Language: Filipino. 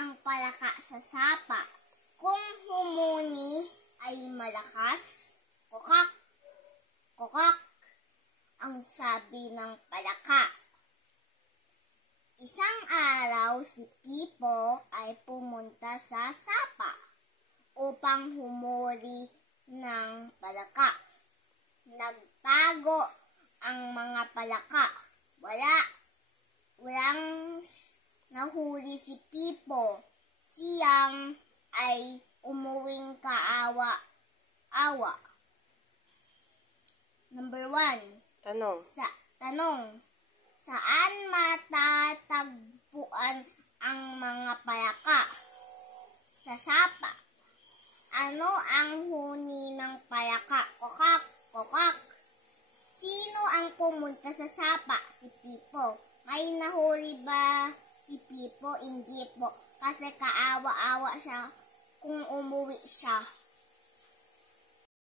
ang palaka sa sapa. Kung humuni ay malakas, kokak, kokak, ang sabi ng palaka. Isang araw si Pipo ay pumunta sa sapa upang humuli ng palaka. Nagtago ang mga palaka. Walang nahuli si Pipo. Siyang ay umuwing kaawa-awa. Number 1. Tanong. Saan matatagpuan ang mga palaka? Sa sapa. Ano ang huni ng palaka? Kokak, kokak. Sino ang pumunta sa sapa? Si Pipo. May nahuli ba si Pipo? Hindi po. Kasi kaawa-awa siya kung umuwi siya.